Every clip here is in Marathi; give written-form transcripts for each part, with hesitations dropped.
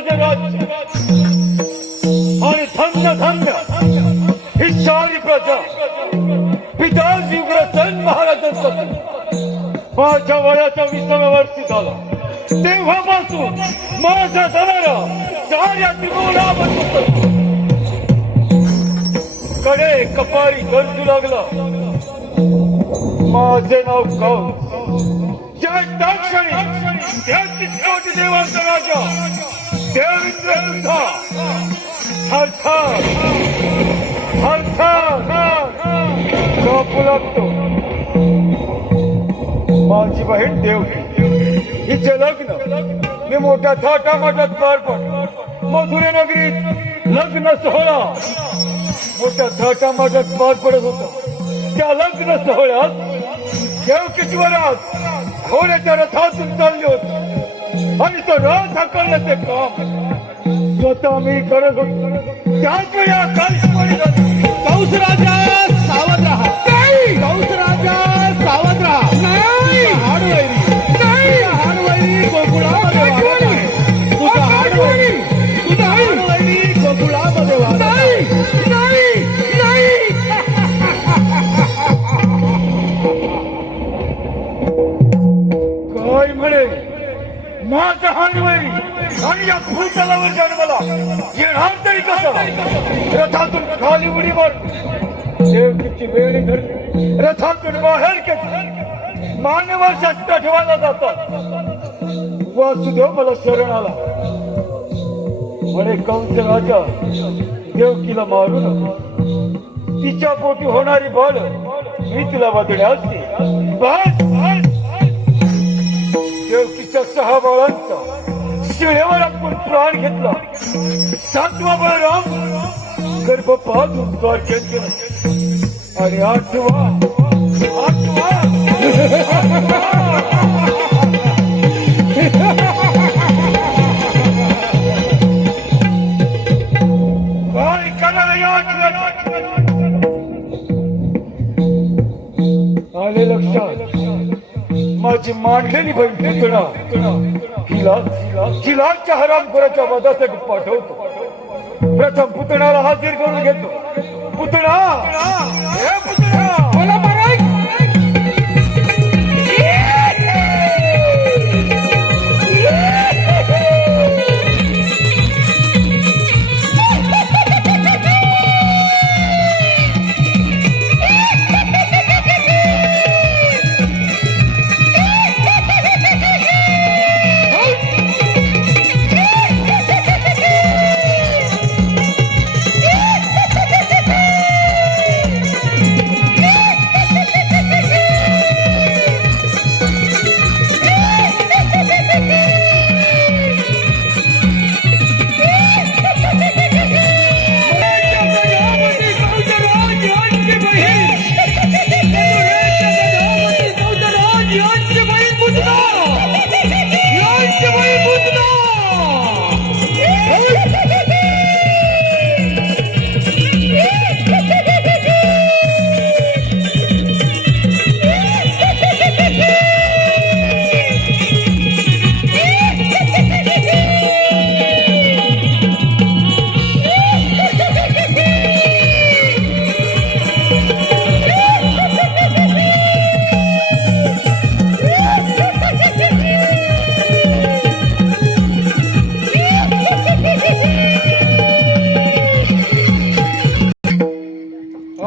माझे राज्य आणि धन्य धन्य ही सारी प्रजा पिताजी उग्रसेन महाराजांचा माझ्या वयाच्या 20व्या वर्षी झाला तेव्हापासून माझा जनारा साऱ्या त्रिभुवनावर कडे कपाळी गरजू लागला. माझे नाव कंस, ज्या दाक्षिणी त्या कोटी देवांचा राजा देवेंद्र सुद्धा थरथर कापू लागतो. माझी बहीण देवकी हिचे लग्न मी मोठ्या थाटामाटात पार पड. मथुरे नगरीत लग्न सोहळा मोठ्या थाटामाटात पार पडत होता. त्या लग्न सोहळ्यात देवकीची वरात घोड्याच्या रथातून चालली होती आणि तो रथ हाकलण्याचे काम स्वतः मी करत होतो. त्याच वेळी आकाशवाणी झाली, कंस राजा सावध राहा. कंस राजा सावध राहा. हाडवैरी गोकुळामध्ये वाहत आहे. तुझा हाडवैरी गोकुळामध्ये वाहत आहे. काय म्हणे माझा हाडवैरी आणि या भूतलावर जन्मला येणार तरी कसं. रथातून खाली उडी मार देवकीची वेळी धरली. रथातून बाहेर घेतली. मान्यवर ठेवायला जातात. वासुदेव मला शरण आला म्हणे कंस राजा देवकीला मारू नका. तिच्या पोटी होणारी बाळ मी तिला वादण्यास बस. देवकीच्या 6 बाळांचा शिळेवर आपण प्राण घेतला. 7वा बळराम गर्भपात उद्धार केला आणि 8वा काय करायला आले लक्षात. माझी मांडलेली बहीण पुतणा हिला हरामखोराच्या वधासाठी पाठवतो. प्रथम पुतणाला हाजीर करून घेतो. पुतणा हे पुतणा मला बघाय.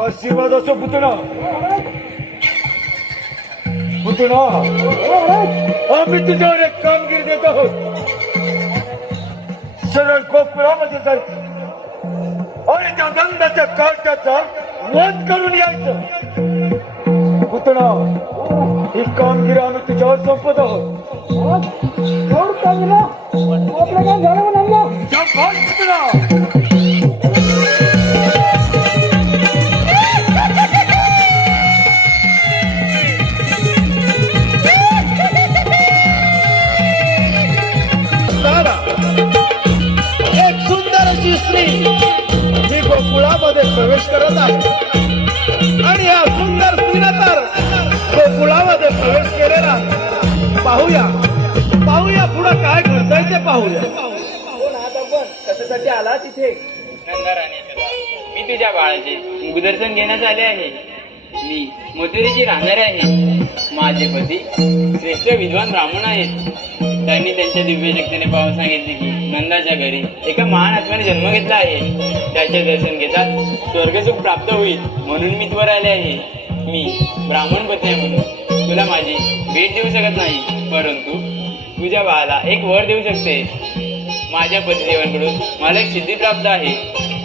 आशीर्वाद असो पुतणा. पुतणा आम्ही तुझ्यावर एक कामगिरी देत आहोत. सरळ कोकणामध्ये जायचं आणि त्या गंधाच्या काट्याचा वध करून यायचं. पुतणा ही कामगिरी आम्ही तुझ्यावर संपत आहोत. पुतणा एक सुंदर अशी स्त्री जी गोकुळामध्ये प्रवेश करत आहे आणि या सुंदर स्त्रीने तर गोकुळामध्ये प्रवेश केलेला पाहूया पुढे काय घडतंय ते पाहूया. कशासाठी आला तिथे? नंदाराणी सदा, मी तुझ्या बाळाचे मुखदर्शन घेण्यास आले आहे. मी मथुरेची राहणारे आहे. माझे पती श्रेष्ठ विद्वान ब्राह्मण आहेत. त्यांनी त्यांच्या दिव्य शक्तीने पाहून सांगितले की नंदाच्या घरी एका महान आत्म्याने जन्म घेतला आहे. त्याचे दर्शन घेतात स्वर्गसुख प्राप्त होईल म्हणून मी त्वर आले आहे. मी ब्राह्मण पती आहे म्हणून तुला माझी भेट देऊ शकत नाही, परंतु तुझ्या बाळाला एक वर देऊ शकते. माझ्या पतिदेवांकडून मला एक सिद्धी प्राप्त आहे.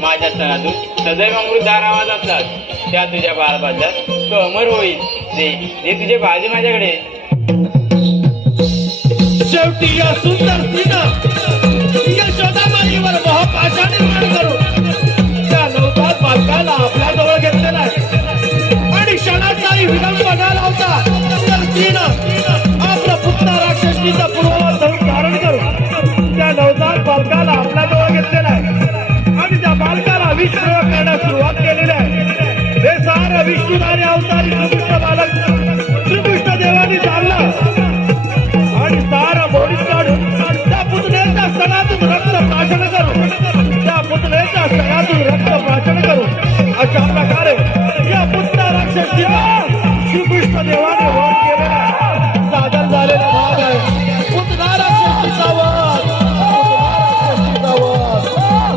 माझ्या स्तनातून सदैव अमृतधार आवाज असतात. त्या तुझ्या बाळाबद्दल तो अमर होईल. ते तुझे बाळजे माझ्याकडे. शेवटी या सुंदर स्त्रीनं यशोदामाईवर मोहपाशा निर्माण करून त्या नवजात बालकाला आपल्या जवळ घेतलेला आहे आणि क्षणाचाही विलंब न लावता सुंदर स्त्रीनं आपला पुत्र राक्षसीचा पूर्ववत धारण करून त्या नवजात बालकाला आपल्या जवळ घेतलेला आहे आणि त्या बालकाला विष प्रयोग करण्यास सुरुवात केलेली आहे. हे सारं विष्णुधारी अवतारी श्रीकृष्ण बालक श्रीकृष्ण देवानी चाललं आणि सारा बोडीत काढून त्या पुतळ्याच्या स्तनातून रक्त प्राशन करून त्या पुतळ्याच्या स्तनातून रक्त प्राशन करून अशा प्रकारे या पुत्र राक्षसीला श्रीकृष्ण देवाने वध केलेला सादर झालेला भाग आहे. पुतळा राक्षसीचा वध, पुतळा राक्षसीचा वध,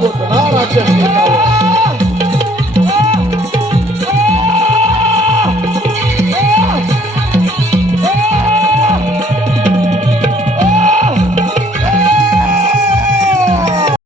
पुतळा राक्षसीचा